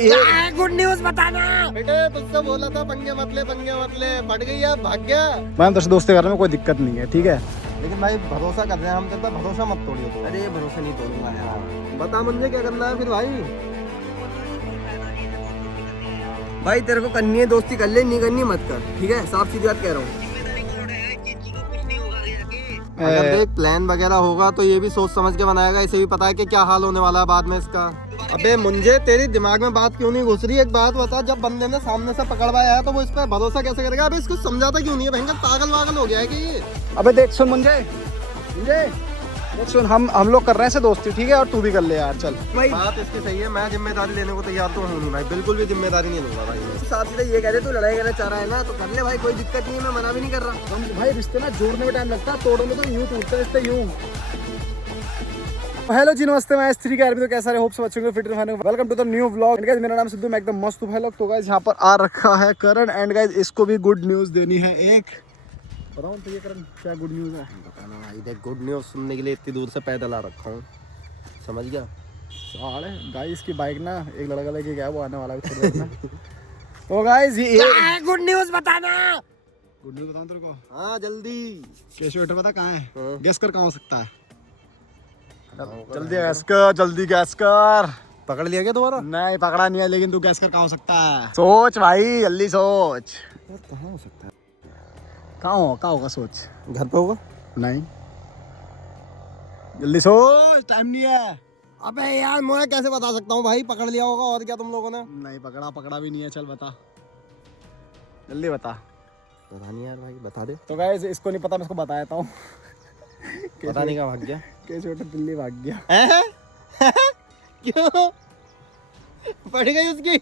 Good news बताना बेटे, तुझसे बोला था पंगे मत ले बढ़ गई अब भाग गया। मैं तुझसे दोस्ती कर रहा हूँ, कोई दिक्कत नहीं है, ठीक है। लेकिन भाई भरोसा कर रहे हैं हम तेरे पे, भरोसा मत तोड़ियो तो। अरे भरोसा नहीं तोड़ूंगा यार। बता मुझे क्या करना है फिर भाई। भाई तेरे को करनी है दोस्ती कर ले, नहीं करनी मत कर, ठीक है। साफ सीधी बात कह रहा हूँ। अगर देख प्लान वगैरह होगा तो ये भी सोच समझ के बनाएगा, इसे भी पता है कि क्या हाल होने वाला है बाद में इसका। अबे मुझे तेरी दिमाग में बात क्यों नहीं घुस रही? एक बात बता, जब बंदे ने सामने से पकड़वाया है तो वो इस पर भरोसा कैसे करेगा? अबे इसको समझाता क्यों नहीं है? भयंकर पागल वागल हो गया है कि ये। अबे देख सुन मुझे देख सुन, हम लोग कर रहे हैं ऐसे दोस्ती, ठीक है, और तू भी कर ले यार, चल। भाई बात इसकी सही है, मैं जिम्मेदारी लेने को तैयार तो हूँ नहीं भाई, बिल्कुल भी जिम्मेदारी नहीं लूंगा भाई। साफ सीधा ये कह रहे तू लड़ाई करना चाह रहा है ना, तो कर ले भाई, कोई दिक्कत नहीं है, मैं मना भी नहीं कर रहा। हम भाई रिश्ते ना जोड़ने में टाइम लगता है, तोड़ने में तो यूं टूटते हैं, रिश्ते यूं। हेलो जी, नमस्ते, मैं S3 के आर्मी, तो कैसा रहे? होप सब अच्छे होंगे, फिट रहने। Welcome to the new vlog. Guys मेरा नाम सिद्धू, मैं एकदम मस्त हूं भाई लोग। तो गाइस यहाँ पर आ रखा है करण, एंड गाइस इसको भी गुड न्यूज़ देनी है एक। बताओ तो ये करण, क्या गुड न्यूज़ है? बताना भाई, देख गुड न्यूज़ सुनने के लिए इतनी दूर से पैदल आ रखा हूँ, समझ गया? साले गाइस की बाइक ना एक लड़का लेके गया, वो आने वाला है थोड़ी देर में। तो गाइस ये गुड न्यूज बताना। गुड न्यूज़ बताऊं तेरे को? हाँ जल्दी। केशव वेटर पता कहाँ है? हाँ। गैस कर कहाँ हो सकता है? जल्दी गैस कर, जल्दी गैस कर। पकड़ लिया क्या दोबारा? नहीं पकड़ा नहीं है, लेकिन तू गैस कर कहाँ हो सकता है? सोच भाई, जल्दी सोच। यार कहाँ हो सकता है? कहाँ होगा सोच। घर पे होगा? नहीं, जल्दी सोच, टाइम नहीं है। अबे यार मैं कैसे बता सकता हूँ भाई, पकड़ लिया होगा और क्या तुम लोगों ने? नहीं पकड़ा भी नहीं है, चल बता, जल्दी बता। पता नहीं यार भाई, बता दे। तो गाइस इसको नहीं पता, मैं इसको बता देता हूँ। पता नहीं कहाँ भाग गया। केशव वेटर दिल्ली भाग गया। क्यों? पड़ गई उसकी।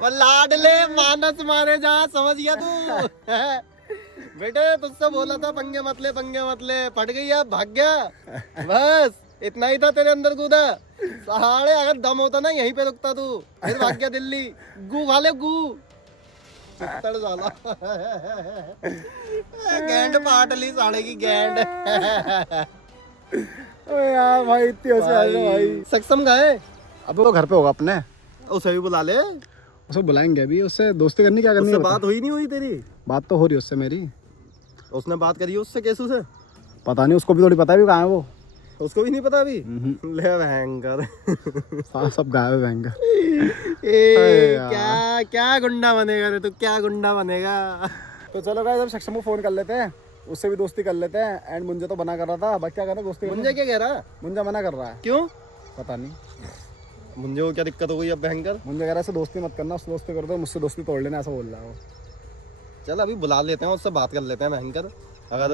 वो लाडले मानस मारे जा, समझ गया तू? बेटे तुझसे बोला था पंगे मत ले पड़ गई अब भाग गया। बस इतना ही था तेरे अंदर कूदा। सहारे अगर दम होता ना यहीं पे रुकता तू, फिर भाग गया दिल्ली। गू खा ले गू। चित्तड़ साला। गैंड पाट ली साले की गैंड। अरे यार भाई इतनी हंसी आ रही है भाई। सक्षम गए? अब वो घर पे होगा अपने, उसे भी बुला ले। उसे बुलाएंगे अभी, उससे दोस्ती करनी, क्या करनी उससे है बता। बात हुई नहीं हुई तेरी? बात तो हो रही है उससे मेरी। उसने बात करी उससे केसू से? पता नहीं, उसको भी थोड़ी पता है भी कहाँ है वो। उसको भी नहीं पता अभी? ले भयंकर। सब गायब है भयंकर। क्या क्या गुंडा बनेगा रे तू, क्या गुंडा बनेगा? तो चलो गाइस अब सक्षम को फोन कर लेते हैं, उससे भी दोस्ती कर लेते हैं। एंड मुझे तो मना कर रहा था, बाकी क्या करना दोस्ती। मुझे क्या कह रहा? मुझे मना कर रहा है, क्यों? पता नहीं। मुझे को क्या दिक्कत हो गई अब भयंकर? मुझे कह रहा है ऐसे दोस्ती मत करना, उससे दोस्ती कर दो, मुझसे दोस्ती तोड़ लेना, ऐसा बोल रहा है वो। चल अभी बुला लेते हैं, उससे बात कर लेते हैं भयंकर। अगर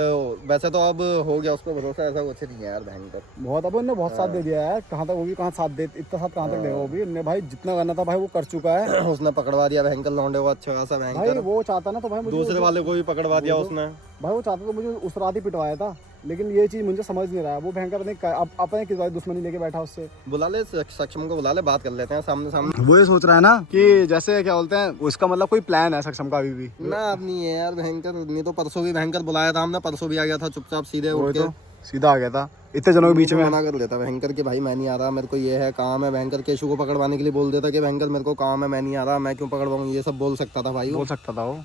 वैसे तो अब हो गया उस पर भरोसा, ऐसा कुछ नहीं है यार भयंकर। बहुत, अब उन्होंने बहुत साथ दे दिया है, कहाँ तक वो भी, कहाँ साथ दे, इतना साथ कहाँ तक देगा वो भी। उन्होंने भाई जितना करना था भाई वो कर चुका है। उसने पकड़वा दिया भयंकर लौंडे को, अच्छा खासा भाई भयंकर। वो चाहता ना तो भाई मुझे दूसरे वाले को भी पकड़वा दिया उसने। भाई वो चाहता तो मुझे उस रात ही पिटवाया था, लेकिन ये चीज मुझे समझ नहीं रहा है। वो भयंकर ने अपने किस दुश्मनी लेके बैठा उससे। बुला ले सक्षम को, बुला ले, बात कर लेते हैं सामने सामने। वो ये सोच रहा है ना कि जैसे क्या बोलते हैं, उसका मतलब कोई प्लान है सक्षम का अभी भी ना अब नहीं है यार भयंकर। नहीं तो परसों भी भयंकर बुलाया था हमने, परसों भी आ गया था चुपचाप सीधे उठ के। तो सीधा आ गया था इतने जनों के बीच में। मना कर लेता भयंकर कि भाई मैं नहीं आ रहा, मेरे को ये है काम है। भयंकर केशु को पकड़वाने के लिए बोल देता कि भयंकर मेरे को काम है, मैं नहीं आ रहा, मैं क्यों पकड़वाऊँ, ये सब बोल सकता था भाई। बोल सकता था वो।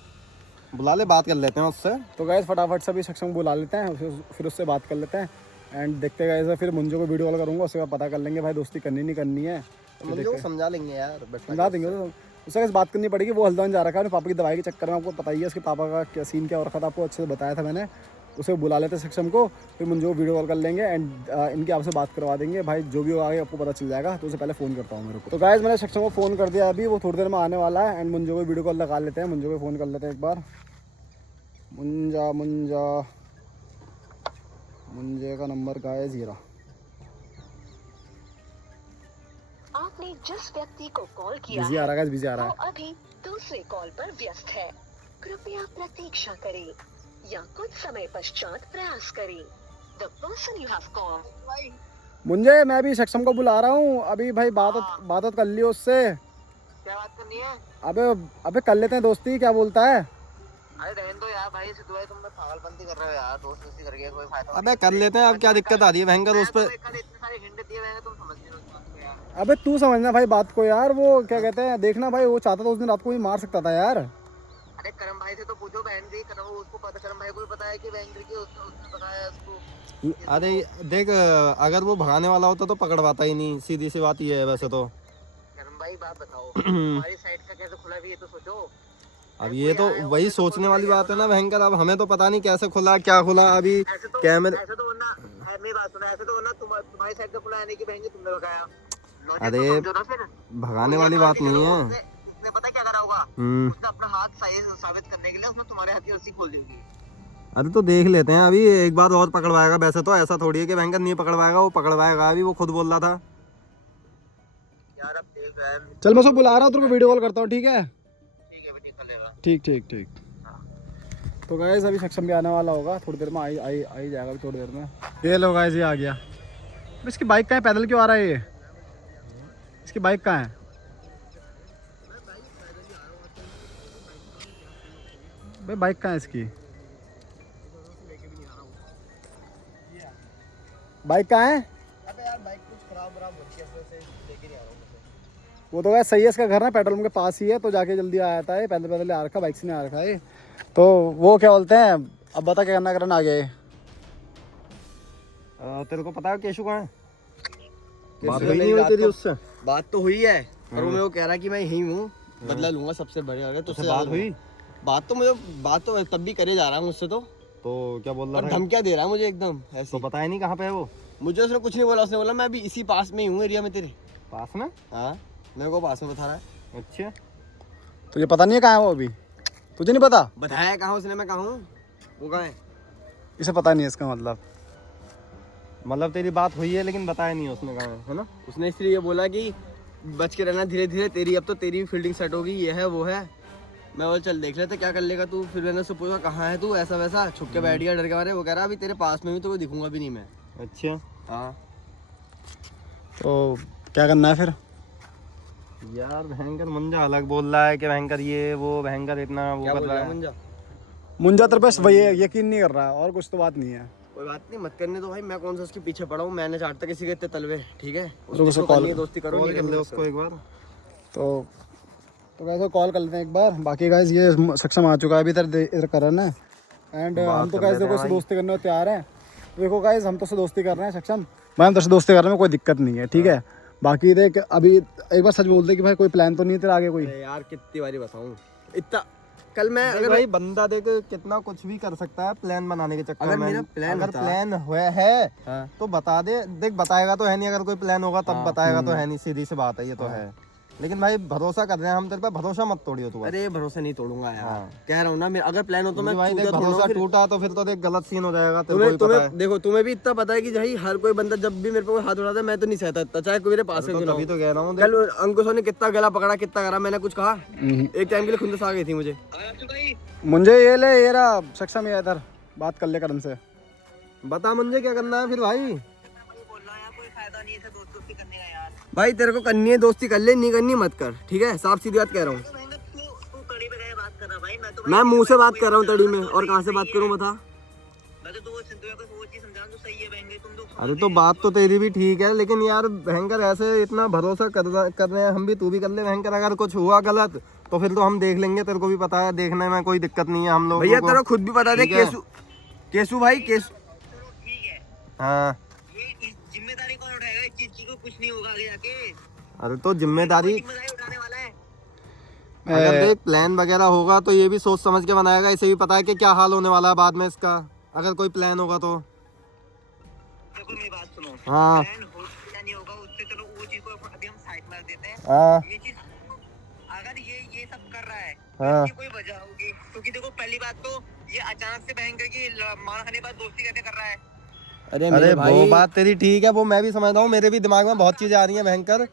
बुला ले, बात कर लेते हैं उससे। तो गाइस फटाफट से भी सक्षम बुला लेते हैं, फिर उससे बात कर लेते हैं। एंड देखते गाइस, फिर मुंजो को वीडियो कॉल करूंगा, उसके बाद पता कर लेंगे भाई दोस्ती करनी नहीं करनी है। मुझे वो समझा लेंगे यार, समझा देंगे। तो उससे कैसे बात करनी पड़ेगी। वो हल्द्वानी जा रखा है अपने पापा की दवाई के चक्कर में, आपको पता ही है उसके पापा का क्या सीन क्या हो रखा था, आपको अच्छे से बताया था मैंने। उसे बुला लेते सक्षम को, फिर मुझे वीडियो कॉल कर लेंगे एंड इनकी आपसे बात करवा देंगे भाई। जो भी आगे आपको पता चल जाएगा, तो उसे पहले फ़ोन करता हूँ मेरे को। तो गाइस मैंने सक्षम को फ़ोन कर दिया, अभी वो थोड़ी देर में आने वाला है। एंड मुझे को वीडियो कॉल लगा लेते हैं, मुझे को फ़ोन कर लेते हैं एक बार। मुंजे का नंबर गाइस ये रहा। आपने जिस व्यक्ति को कॉल किया बिजी आ रहा है, बिजी आ रहा है। वो अभी दूसरे कॉल पर व्यस्त है। कृपया प्रतीक्षा करें या कुछ समय पश्चात प्रयास करें। The person you have called। Moonje मैं भी सक्षम को बुला रहा हूँ अभी भाई, बात कर लियो उससे। क्या बात करनी है? अबे कर लेते हैं दोस्ती, क्या बोलता है? अरे रहने दो यार भाई, सिद्धू भाई तुम तो पागलपंती कर रहे हो यार, दोस्ती करके कोई फायदा अबे कर लेते हैं, अब क्या दिक्कत आ रही है भयंकर उस पर। इतने सारे हिंट दिए हुए हैं, तुम समझ नहीं रहे हो। अबे तू समझना भाई बात को यार, वो क्या कहते हैं, देखना भाई वो चाहता था उस दिन रात को ही मार सकता था यार। अरे करम भाई से तो पूछो, बहन जी करम, उसको पता, करम भाई को भी पता है कि बहन की उसने बताया उसको। अरे देख, अगर वो भगाने वाला होता तो पकड़वाता ही नहीं, सीधी सी बात ये है वैसे तो। करम भाई बात बताओ, हमारी साइड का कैसे खुला भी, ये तो सोचो। अब ये तो वही सोचने वाली बात है ना भयंकर। अब हमें तो पता नहीं कैसे खुला क्या खुला अभी कैमरे। ऐसे तो वरना, मेरी बात सुनो, ऐसे तो वरना तुम्हारी साइड का खुला है नहीं कि बहन जी तुमने बताया। अरे भगाने वाली बात नहीं है। उसने पता क्या करा होगा, उसने अपना हाथ सही साबित करने के लिए उसने तुम्हारे हाथ की रस्सी खोल दी होगी। अरे तो देख लेते हैं अभी, एक बार और पकड़वाएगा। वैसे तो ऐसा थोड़ी है कि भयंकर नहीं पकड़वाएगा, वो पकड़वाएगा। अभी वो खुद बोल रहा था। यार अब देख रहा है। चल मैं उसको बुला रहा हूँ, तेरे को वीडियो कॉल करता हूँ, ठीक है? ठीक है बेटी, कर लेगा। ठीक ठीक ठीक। तो गाइस अभी सक्षम भी आने वाला होगा थोड़ी देर में, आई जाएगा अभी थोड़ी देर में। ये लो गाइस, ये आ गया। इसकी बाइक कहाँ है? पैदल क्यों आ रहा है ये? इसकी बाइक कहाँ है? भाई बाइक कहाँ है इसकी? बाइक कहाँ है? अबे यार बाइक कुछ खराब होती है, इसलिए लेके नहीं आ रहा हूँ। वो तो गाइस सही है, इसका घर ना पेट्रोल पंप के पास ही है, तो जाके जल्दी आ जाता है। पैदल पैदल आ रखा, बाइक से नहीं आ रखा है। तो वो क्या बोलते हैं, अब बता क्या करना आ गया ये? तेरे को पता है केशु कहाँ है? बात केशु हुई नहीं नहीं हुई रात तेरी को- उससे? बात तो हुई है, पर वो मेरे को कह रहा है कि मैं यही हूँ, बदला लूंगा सबसे बढ़िया। अगर उससे तुझसे बात हुई? बात तो तब भी करे जा रहा हूँ मुझसे, तो क्या बोल और रहा था? धमकियाँ दे रहा है मुझे एकदम ऐसे। तो बताया नहीं कहाँ पे है वो? मुझे उसने कुछ नहीं बोला, उसने बोला मैं अभी इसी पास में ही हूँ, एरिया में तेरे। पास में? हाँ, मेरे को पास में बता रहा है। अच्छा, तुझे पता नहीं है कहाँ है वो अभी? तुझे नहीं पता? बताया कहाँ उसने, मैं कहाँ हूँ, वो कहाँ है? इसे पता नहीं है इसका मतलब तेरी बात हुई है लेकिन बताया नहीं उसने कहाँ है ना? उसने इसलिए ये बोला कि बच के रहना धीरे धीरे, तेरी अब तो तेरी भी फील्डिंग सेट होगी, ये है वो है। मैं बोला चल देख लेते क्या कर लेगा तू। फिर मैंने उससे पूछा कहाँ है तू, ऐसा वैसा छुप के बैठ गया डर के मारे। वो कह रहा अभी तेरे पास में भी, तो दिखूंगा भी नहीं मैं। अच्छा, हाँ तो क्या करना है फिर? यार भयंकर मुंजा अलग बोल रहा है कि भयंकर ये वो, भयंकर इतना वो क्या कर बोल रहा रहा है है। मुंजा? मुंजा तेरे पे वही है, यकीन नहीं कर रहा है, और कुछ तो बात नहीं है। कोई बात नहीं, मत करने दो भाई, मैं कौन सा उसके पीछे पड़ा हूँ। मैंने चाहता किसी के इतने तलवे, ठीक है? उसे उसको कॉल- करनी है दोस्ती करो, कॉल नहीं कर ले करनी उसको एक बार। तो गाइस कॉल कर लेते हैं एक बार। बाकी गाइस ये सक्षम आ चुका है अभी इधर करण है, एंड हम तो गाइस देखो इससे दोस्ती करने को तैयार हैं। तो देखो गाइस हम तो उससे दोस्ती कर रहे हैं सक्षम भाई, हम तो उससे दोस्ती कर रहे हैं, कोई दिक्कत नहीं है, ठीक है? बाकी देख अभी एक बार सच बोलते कि भाई कोई प्लान तो नहीं है तेरा आगे कोई? अरे यार कितनी बारी बताऊँ, इतना कल मैं देख अगर भाई बंदा देख कितना कुछ भी कर सकता है प्लान बनाने के चक्कर अगर में। मेरा प्लान अगर होता- प्लान हुआ है हाँ। तो बता दे। देख बताएगा तो है नहीं, अगर कोई प्लान होगा तब बताएगा तो है नहीं, सीधी सी बात है ये तो है। लेकिन भाई भरोसा कर रहे हैं हम तेरे पे, भरोसा मत तोड़ियो तू बस। अरे भरोसा नहीं तोड़ूंगा यार, हाँ। कह रहा हूँ ना। अगर प्लान हो तो मैं भाई देख टूटा थोड़ा भरोसा हूँ फिर। टूटा तो फिर तो देख गलत सीन हो जाएगा, तेरे को भी पता है। तुम्हें देखो, तुम्हें भी इतना पता है कि भाई हर कोई बंदा जब भी मेरे पे हाथ उड़ाता है मैं तो नहीं सहता इतना, चाहे कोई मेरे पास तो है क्यों ना तभी हो। तो कह रहा हूँ। कल अंकुशों ने कितना गला पकड़ा, कितना करा, मैंने कुछ कहा? एक टाइम के लिए खुंदस आ गई थी मुझे। मुझे ये ले ये रहा सक्षम, ये इधर बात कर ले करण से। बता मुझे क्या करना है फिर भाई। कोई फायदा नहीं है दोस्त दोस्ती करने का यार। भाई तेरे को करनी है दोस्ती कर ले, नहीं करनी मत कर, ठीक है? साफ सीधी बात कह रहा हूँ। तू कड़ी पे गए बात कर रहा भाई, मैं तो मैं मुंह से बात कर रहा हूँ तड़ी में, और कहाँ से बात करूँ बता? मैं तो वो सिंधु को वो चीज समझा तो सही है बहन, तुम लोग अरे तो बात तो तेरी भी ठीक है, लेकिन यार भयंकर ऐसे इतना भरोसा कर रहे हैं हम भी, तू भी कर ले भयंकर। अगर कुछ हुआ गलत तो फिर तो हम देख लेंगे, तेरे को भी पता है, देखने में कोई दिक्कत नहीं है हम लोग। भैया तेरा खुद भी बता दे, ठीक है। केसु भाई केसु। चलो ठीक है, हाँ, ये जिम्मेदारी कौन उठाएगा इस चीज की? को कुछ नहीं होगा आगे जाके, अरे तो जिम्मेदारी जिम्मेदारी उठाने वाला है। अगर देख प्लान वगैरह होगा तो ये भी सोच समझ के बनाएगा। इसे भी पता है कि क्या हाल होने वाला है बाद में इसका, अगर कोई प्लान होगा तो। देखो मेरी बात सुनो, हाँ प्लान हो या नहीं होगा उससे चलो वो चीज को अभी हम साइड में रख देते हैं। हाँ ये चीज अगर ये सब कर रहा है हाँ। इसकी कोई वजह होगी, क्योंकि देखो पहली बात तो ये अचानक से भयंकर की मार खाने के बाद दोस्ती कैसे कर रहा है। अरे अरे मेरे वो भाई बात तेरी ठीक है, वो मैं भी समझता हूँ, मेरे भी दिमाग में बहुत चीजें आ रही हैं भयंकर।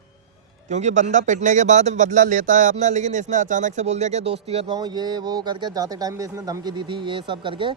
क्योंकि बंदा पिटने के बाद बदला लेता है अपना, लेकिन इसने अचानक से बोल दिया कि दोस्ती कर रहा हूँ ये वो करके, जाते टाइम भी इसने धमकी दी थी ये सब करके।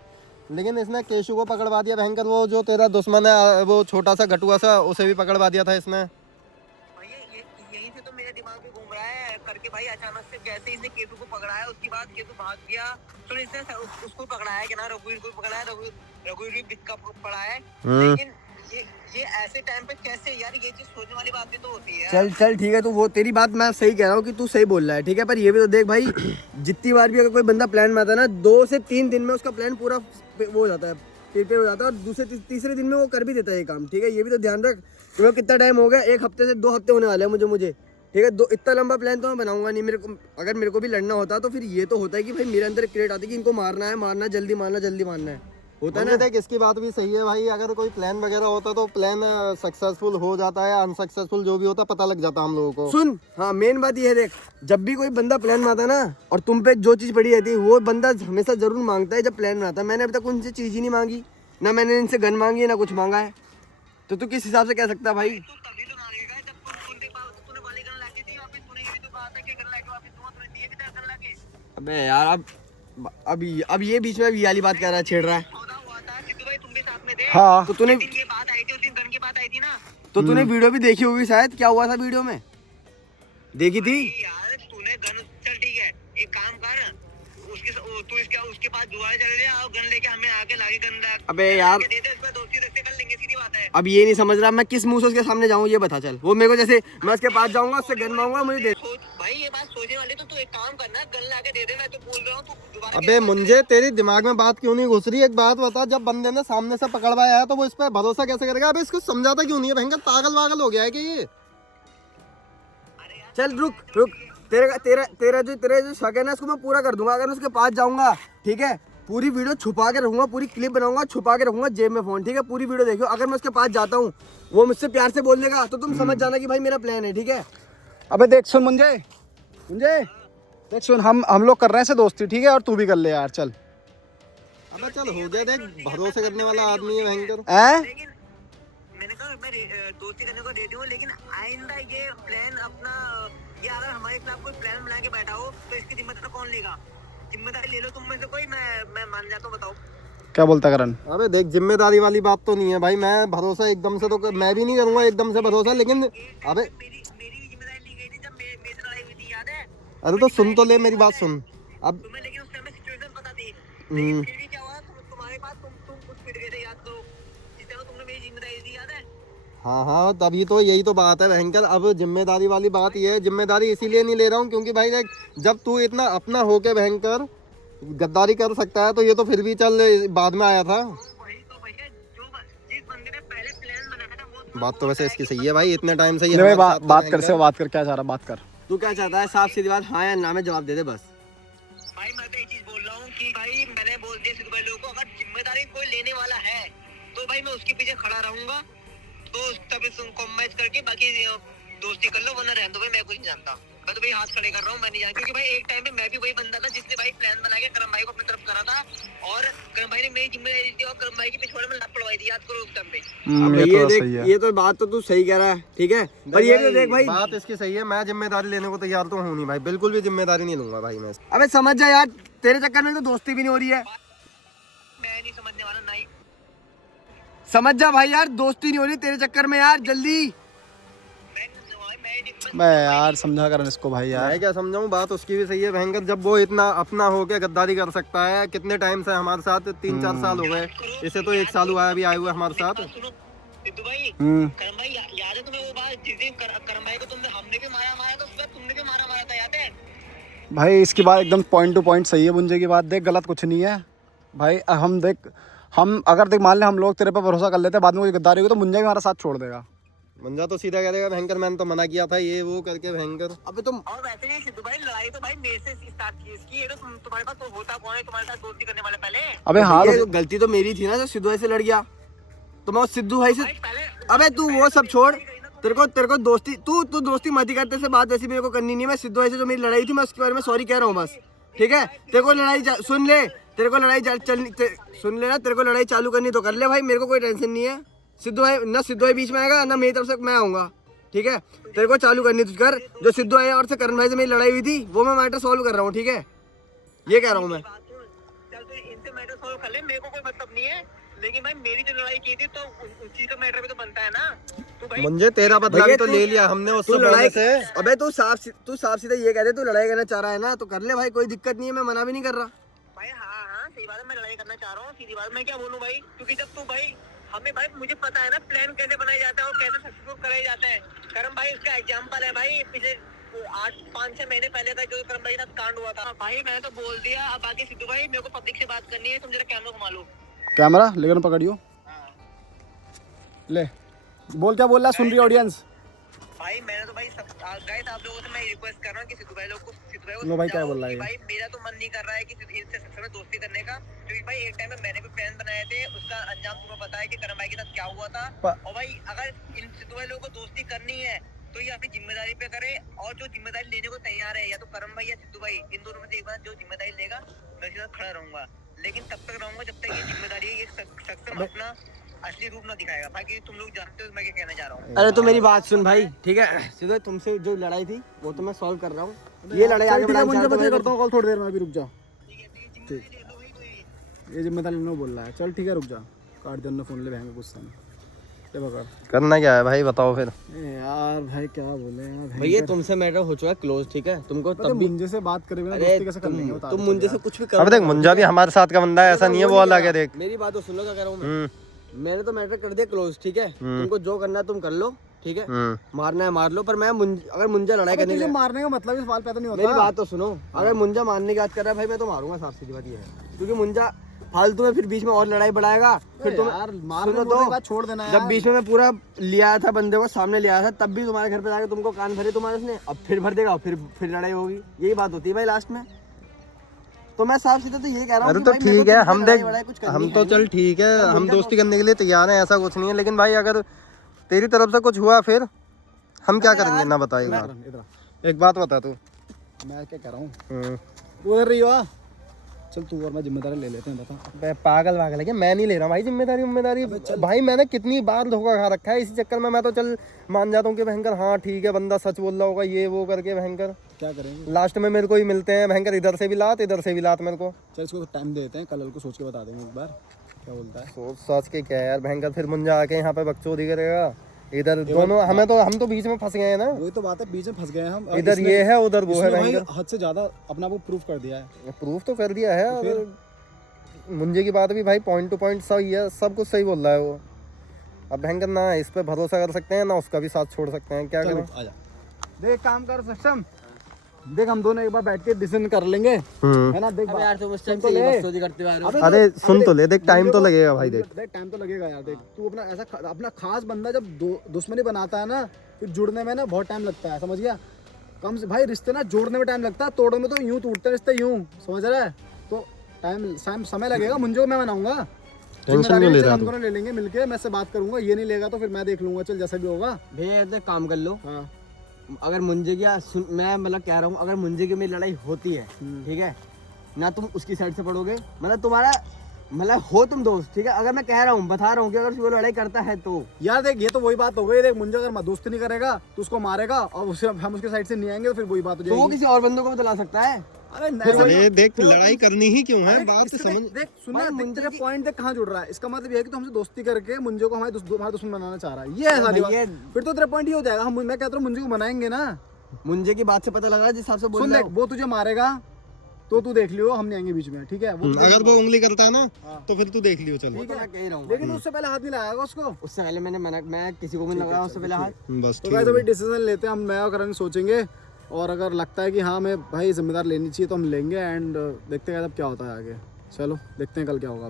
लेकिन इसने केशु को पकड़वा दिया भयंकर, वो जो तेरा दुश्मन है वो छोटा सा गटुआ सा, उसे भी पकड़वा दिया था इसने। भाई ये यहीं से तो मेरे दिमाग में घूम रहा है करके भाई, अचानक से जैसे इसने केतु को पकड़ा है उसके बाद केतु भाग गया, तो इसने उसको पकड़ा है कि ना, रघुवीर को पकड़ा है, रघुवीर भी बिक्का पड़ा है। लेकिन ये ऐसे टाइम पे कैसे यार, ये चीज सोचने वाली बात भी तो होती है। चल चल ठीक है, तू वो तेरी बात मैं सही कह रहा हूँ कि तू सही बोल रहा है, ठीक है, पर ये भी तो देख भाई जितनी बार भी अगर कोई बंदा प्लान में आता है ना, 2 से 3 दिन में उसका प्लान पूरा वो हो जाता है, प्रिपेयर हो जाता है, और दूसरे तीसरे दिन में वो कर भी देता है ये काम, ठीक है। ये भी तो ध्यान रख। तुम्हें कितना टाइम हो गया, 1 हफ्ते से 2 हफ्ते होने वाले हैं मुझे, ठीक है। इतना लंबा प्लान तो मैं बनाऊंगा नहीं। मेरे को अगर मेरे को भी लड़ना होता तो फिर ये तो होता है कि भाई मेरे अंदर क्रिएट आती है कि इनको मारना है, जल्दी मारना है, होता है ना। देख इसकी बात भी सही है भाई, अगर कोई प्लान वगैरह होता तो प्लान सक्सेसफुल हो जाता है, अनसक्सेसफुल जो भी होता पता लग जाता हम लोगों को। सुन, हाँ मेन बात ये है, देख जब भी कोई बंदा प्लान में आता है ना और तुम पे जो चीज पड़ी रहती है वो बंदा हमेशा जरूर मांगता है जब प्लान में आता है। मैंने अभी तक उनसे चीज ही नहीं मांगी, ना मैंने इनसे गन मांगी है ना कुछ मांगा है, तो तू किस हिसाब से कह सकता है भाई। तू तभी तो मांगेगा जब तूने वाली गन लाके दी, वापस तूने ये भी तो कहा था कि गन लाके वापस दूंगा, तूने दिए भी था गन लाके। अबे यार अब ये बीच में ये वाली बात कर रहा है, छेड़ रहा है। सौदा हुआ था सिद्धू भाई, तुम भी साथ में थे। हाँ तो तूने उस दिन ये बात आई थी, उस दिन गन की बात आई थी ना। तो तूने वीडियो भी देखी होगी शायद, क्या हुआ था वीडियो में, देखी थी। यार तूने गन, चल ठीक है, एक काम कर, उसके पास दुआ चले जा और गन लेके हमें आके लाके गन ला। अबे यार दे दे, इसमें दोस्ती रस्ते कर लेंगे, सीधी बात है। अब ये नहीं समझ रहा मैं किस मुंह से उसके सामने जाऊँ, ये बता। चल वो मेरे को जैसे मैं उसके पास जाऊंगा, उससे गन मांगूंगा, मुझे दे। भाई ये बात सोचने वाली तो तू एक काम करना, गन लाके दे दे, मैं तो बोल रहा हूँ, तू दोबारा अबे मुझे तेरी दिमाग में बात क्यों नहीं घुस रही? एक बात बता, जब बंदे ने सामने से पकड़वाया है तो वो इस पे भरोसा कैसे करेगा? अबे इसको समझाता क्यों नहीं है? भयंकर पागल वागल हो गया है कि ये? चल रुक, तेरा जो शक है ना इसको मैं पूरा कर दूंगा। अगर उसके पास जाऊंगा, ठीक है, पूरी वीडियो छुपा के रखूंगा, पूरी क्लिप बनाऊंगा, छुपा के रखूंगा जेब में फोन, ठीक है। पूरी वीडियो देखियो। अगर मैं उसके पास जाता हूँ, वो मुझसे प्यार से बोल देगा तो तुम समझ जाना कि भाई मेरा प्लान है, ठीक है। अबे देख सुन मुझे देख सुन, हम लोग कर रहे हैं ऐसे दोस्ती, ठीक है, और तू भी कर ले यार, चल। अबे चल हो गया, देख भरोसे करने वाला आदमी है भयंकर। लेकिन मैंने कहा मैं दोस्ती करने को रेडी हूँ, लेकिन आइंदा ये प्लान अपना, ये अगर हमारे खिलाफ कोई प्लान बना के बैठा हो तो इसकी जिम्मेदारी कौन लेगा? जिम्मेदारी ले लो तुम में से कोई, मैं मान जाता हूँ, बताओ। क्या बोलता करण? अबे देख जिम्मेदारी वाली बात तो नहीं है भाई, मैं भरोसा एकदम से तो मैं भी नहीं करूंगा एकदम से भरोसा, लेकिन अबे मेरी भी जिम्मेदारी ली गई थी जब मेरे से लड़ाई हुई थी, याद है? अरे तो सुन तो ले मेरी बात, सुन अब। तुम्हें लेकिन उस टाइम में सिचुएशन पता थी, लेकिन फिर भी क्या हुआ, तुम्हारे पास तुम कुछ पिट गए थे, याद करो। जिस टाइम तुमने मेरी जिम्मेदारी दी, याद है? हाँ तभी तो यही तो बात है भयंकर। अब जिम्मेदारी वाली बात ये है, जिम्मेदारी इसीलिए नहीं ले रहा हूँ क्योंकि भाई देख, जब तू इतना अपना होके भयंकर गद्दारी कर सकता है तो ये तो फिर भी चल बाद में आया था। वही तो भैया, जिस बंदे ने पहले प्लान बनाया था वो बात तो वैसे इसकी सही है भाई, इतने टाइम से ये ले भाई हमारे साथ बात था कर से भयंकर। बात कर, क्या चाह रहा, बात कर। तू क्या चाहता है, साफ सीधी बात, हाँ या ना में जवाब दे दे बस। भाई मैं तो ये चीज बोल रहा हूँ कि भाई मैंने बोल दिया सिद्धू भाई लोगों को, अगर जिम्मेदारी कोई लेने वाला है तो भाई मैं उसके पीछे खड़ा रहूंगा, तो तब कॉम्प्रोमाइज करके बाकी दोस्ती कर लो, वरना रहने दो भाई, मैं कुछ नहीं जानता। मैं तो भाई हाथ खड़े कर रहा हूँ, मैं नहीं जानता, क्योंकि भाई एक टाइम पे मैं भी वही बंदा था जिसने भाई प्लान बना के करम भाई को अपनी तरफ करा था, और करम भाई ने मेरी जिम्मेदारी दी और करम भाई की पिछवाड़े में लात पड़वाई थी, याद करो उस टाइम पे। अब ये ये तो देख, सही है। ये तो बात तो तू सही कह रहा है, ठीक है, पर ये भी तो देख भाई, बात इसकी सही है, मैं जिम्मेदारी लेने को तैयार तो हूँ नहीं भाई, बिल्कुल भी जिम्मेदारी नहीं लूंगा भाई मैं। अबे समझ जा यार, तेरे चक्कर में तो दोस्ती भी नहीं हो रही है। मैं नहीं समझने वाला, नहीं समझ जा भाई यार, दोस्ती नहीं हो रही तेरे चक्कर में यार, जल्दी। मैं यार समझा करण इसको भाई यार। मैं क्या समझाऊं, बात उसकी भी सही है भयंकर। जब वो इतना अपना हो के गद्दारी कर सकता है, कितने टाइम से हमारे साथ 3-4 साल हो गए, इसे तो 1 साल हुआ है अभी आए हुए हमारे साथ। सुनो सिद्धू भाई, हम्म। करम भाई याद है तुम्हें वो बात, जिस दिन करम भाई को हमने भी मारा तो उसके बाद तुमने भी मारा था, याद है? भाई इसकी बात एकदम पॉइंट टू पॉइंट सही है मुंजे की बात, देख गलत कुछ नहीं है भाई। हम अगर देख मान ले हम लोग तेरे पे भरोसा कर लेते हैं, बाद में कोई गद्दारी होगी तो मुंजा भी हमारा साथ छोड़ देगा। मंजा तो सीधा कह देगा भयंकर, मैंने तो मना किया था ये वो करके भयंकर। अबे तुम और वैसे भी सिद्धू भाई लड़ाई तो भाई मेरे से स्टार्ट की इसकी, ये तो तुम्हारे पास तो होता कौन है तुम्हारे साथ दोस्ती करने वाले पहले? अबे हाँ ये गलती तो मेरी थी ना, जो सिद्धू भाई से लड़ गया, तो मैं उस सिद्धू भाई से। भाई पहले अबे तू वो सब छोड़, तेरे को दोस्ती, तू दोस्ती मत ही करते से बात ऐसी मेरे को करनी नहीं है। मैं सिद्धू भाई से जो मेरी लड़ाई थी मैं उसके बारे में सॉरी कह रहा हूँ बस, ठीक है। तेरे को लड़ाई सुन ले, तेरे को लड़ाई सुन ले ना, तेरे को लड़ाई चालू करनी तो कर ले भाई, मेरे को कोई टेंशन नहीं है। सिद्धू भाई ना, सिद्धू भाई बीच में आएगा ना मेरी तरफ से मैं आऊंगा, ठीक है। तेरे को चालू करनी तो कर, जो सिद्धू भाई और से करण भाई से मेरी लड़ाई हुई थी वो मैं मैटर सॉल्व कर रहा हूँ, ठीक है, ये कह रहा हूँ मैं। चल तो इनसे मैटर सॉल्व कर ले, मेरे को कोई मतलब नहीं है, लेकिन भाई मेरी जो लड़ाई की थी तो उस चीज का मैटर भी तो बनता है ना। तो भाई मुझे तेरा बदला भी तो ले लिया हमने तू उससे लड़ाई बोलने से। अबे तू साफ सीधा ये कह दे, तू लड़ाई करना चाह रहा है ना तो कर ले भाई, कोई दिक्कत नहीं है, मैं मना भी नहीं कर रहा। भाई हाँ सही बात है, मैं लड़ाई करना चाह रहा हूँ, सीधी बात मैं क्या बोलूँ भाई, क्योंकि जब तू भाई हमें भाई मुझे पता है ना प्लान कैसे बनाया जाता है और कैसे सक्सेसफुल कराए जाते हैं। करम भाई उसका एग्जाम्पल है भाई, पिछले 8-5-6 महीने पहले का जो करम भाई के साथ कांड हुआ था। भाई मैंने तो बोल दिया, अब बाकी सिद्धू भाई मेरे को पब्लिक से बात करनी है, तुम जरा कैमरा घुमा लो। कैमरा लेकिन पकड़ियो, ले बोल, क्या बोल रहा है, सुन रही ऑडियंस। भाई मैंने तो भाई सब गाइस आप लोगों से मैं रिक्वेस्ट कर रहा हूँ कि सिद्धू भाई लोग को लो भाई, क्या बोल रहा है कि ये? भाई मेरा तो मन नहीं कर रहा है कि इनसे सच में दोस्ती करने का, क्योंकि भाई एक टाइम में मैंने भी प्लान बनाए थे, उसका अंजाम तुम्हें पता है कि करम भाई के साथ क्या हुआ था। और भाई अगर इन सिद्धू भाई लोगों को दोस्ती करनी है तो ये अपनी जिम्मेदारी पे करे, और जो जिम्मेदारी लेने को तैयार है या तो करम भाई या सिद्धू भाई, इन दोनों में से एक बार जो जिम्मेदारी लेगा मैं उसके साथ खड़ा रहूंगा, लेकिन तब तक रहूंगा जब तक ये जिम्मेदारी ये सक्षम अपना असली रूप ना दिखाएगा। बाकी तुम लोग जानते हो मैं क्या कहना चाह रहा हूँ। अरे तो मेरी बात सुन भाई, ठीक है, सीधे तुमसे जो लड़ाई थी वो तो मैं सॉल्व कर रहा हूँ, ये लड़ाई आगे बढ़ाना चाहता हूं। करता हूँ कॉल थोड़ी देर में, अभी रुक जा। ठीक है, जिम्मेदारी ले लो भाई कोई। ये जिम्मेदारी लेने को बोल रहा है, चल ठीक है रुक जा, काट दे, फोन ले बहन गुस्सा में। ये पकड़। करना क्या है भाई बताओ फिर। यार भाई क्या बोले यार, भैया तुमसे मैटर हो चुका है क्लोज, ठीक है, तुमको पता तब भी मुंजे से बात करे बिना अरे दोस्ती कैसे कर लेंगे, बता तुम दे मुंजे यार। से कुछ भी कर अब देख मुंजा भी हमारे साथ का बंदा है, ऐसा नहीं है वो अलग है। देख मेरी बात तो सुन लो, क्या कह रहा हूँ मैं। मैंने तो मैटर कर दिया क्लोज, ठीक है, तुमको जो करना है तुम कर लो, ठीक है, मारना है मार लो, पर मैं अगर मुंजा लड़ाई करने तुझे के मारने का मतलब इस सवाल पैदा नहीं होता। मेरी बात तो सुनो, अगर मुंजा मारने की बात कर रहा है भाई मैं तो मारूंगा, साफ सीधी बात ये है, क्योंकि मुंजा फालतू में फिर बीच में और लड़ाई बढ़ाएगा, फिर तुम यार सुनो मारने तो, के बाद छोड़ देना जब यार। बीच में मैं पूरा लिया था बंदे को सामने लिया था, तब भी तुम्हारे घर पे जाकर तुमको कान भरे तुम्हारे उसने, अब फिर भर देगा, फिर लड़ाई होगी, यही बात होती है भाई लास्ट में। तो मैं साफ सीधा तो ये कह रहा हूँ। अरे तो ठीक है, हम देख हम तो चल ठीक है, हम दोस्ती करने के लिए तैयार हैं, ऐसा कुछ नहीं है, लेकिन भाई अगर तेरी तरफ से कुछ हुआ फिर हम क्या करेंगे ना बताएगा। इधर एक बात बता तू। मैं क्या कह रहा हूँ, तू उधर रही हो, चल तू और मैं जिम्मेदारी ले लेते हैं, बता। पागल है क्या, मैं नहीं ले रहा भाई जिम्मेदारी भाई, मैंने कितनी बार धोखा खा रखा है, इसी चक्कर में मैं तो चल मान जाता हूँ कि भयंकर हाँ ठीक है बंदा सच बोल रहा होगा, ये वो करके भयंकर क्या करेंगे, लास्ट में मेरे को ही मिलते हैं भयंकर, इधर से भी लात इधर से भी लात मेरे को। चल इसको टाइम देते हैं, कल को सोच के बता देंगे एक बार क्या बोलता है। सोच के क्या यार भयंकर, फिर मुंजा आके यहाँ पे बकचोदी करेगा, इधर दोनों हम तो बीच में फंस गए हैं ना। वही तो बात है, बीच में फंस गए हैं हम। इधर ये है उधर वो है, भाई हद से ज्यादा अपना वो प्रूफ कर दिया है। प्रूफ तो कर दिया है, और मुंजे की बात भी भाई पॉइंट टू पॉइंट सही है, सब कुछ सही बोल रहा है वो। अब भयंकर ना इस पे भरोसा कर सकते हैं ना उसका भी साथ छोड़ सकते हैं, क्या करें। आजा देख काम कर सक्षम, देख हम दोनों एक बार बैठ के डिसीजन कर लेंगे, है ना। देख यार तुम उस टाइम तो से ले। ये बकचोदी करते हुए आ रहे हो। अरे सुन तो ले, देख टाइम तो लगेगा भाई, देख टाइम तो लगेगा यार। देख तू अपना ऐसा अपना खास बंदा जब दुश्मनी बनाता है ना, फिर जुड़ने में ना बहुत टाइम लगता है, समझ गया। कम से भाई रिश्ते ना जोड़ने में टाइम लगता है, तोड़ने में तो यूं टूटते रिश्ते यूं, समझ रहा है। तो टाइम समय लगेगा, मुझे मैं मनाऊंगा, टेंशन क्यों ले रहा हम दोनों ले लेंगे मिलके, मैं से बात करूंगा, ये नहीं लेगा तो फिर मैं देख लूंगा, चल जैसा भी होगा। भैया एक काम कर लो, हाँ अगर मुंजे की मैं मतलब कह रहा हूँ, अगर मुंजे की मेरी लड़ाई होती है, ठीक है ना, तुम उसकी साइड से पड़ोगे, मतलब तुम्हारा मतलब हो तुम दोस्त, ठीक है। अगर मैं कह रहा हूँ बता रहा हूँ कि अगर वो लड़ाई करता है तो यार देख ये तो वही बात हो गई। देख मुंजा अगर दोस्ती नहीं करेगा तो उसको मारेगा, और उससे हम उसके साइड से नहीं आएंगे तो फिर वही बात हो तो वो जाएगी। किसी और बंदों को बतला सकता है। अरे देख लड़ाई करनी ही क्यों है, अरे बात इससे समझ। देख सुनना, भाई, देख मुंजे तेरा की- पॉइंट देख कहाँ जुड़ रहा है। इसका मतलब ये है कि तू हमसे दोस्ती करके मुंजे को हमारे दुश्मन बनाना चाह रहा है, ये है सारी भैया, बात। फिर तो तेरा पॉइंट ये हो जाएगा, मैं कहता हूँ मुंजे को बनाएंगे ना। मुंजे की बात से पता लग रहा है जिस हिसाब से बोल सुन रहा देख हूँ। वो तुझे मारेगा तो तू देख लियो, हम नहीं आएंगे बीच में, ठीक है। अगर वो उंगली करता है ना हाँ। तो फिर तू देख लियो, चलो ठीक है, मैं कह ही रहा हूँ। लेकिन उससे पहले हाथ नहीं लगाएगा उसको। उससे पहले मैं किसी को भी नहीं लगाया, उससे पहले हाथ। बस तो गाइस अभी डिसीजन लेते हैं हम, मैं और करण सोचेंगे, और अगर लगता है कि हाँ हमें भाई जिम्मेदार लेनी चाहिए तो हम लेंगे, एंड देखते हैं अब क्या होता है आगे। चलो देखते हैं कल क्या होगा।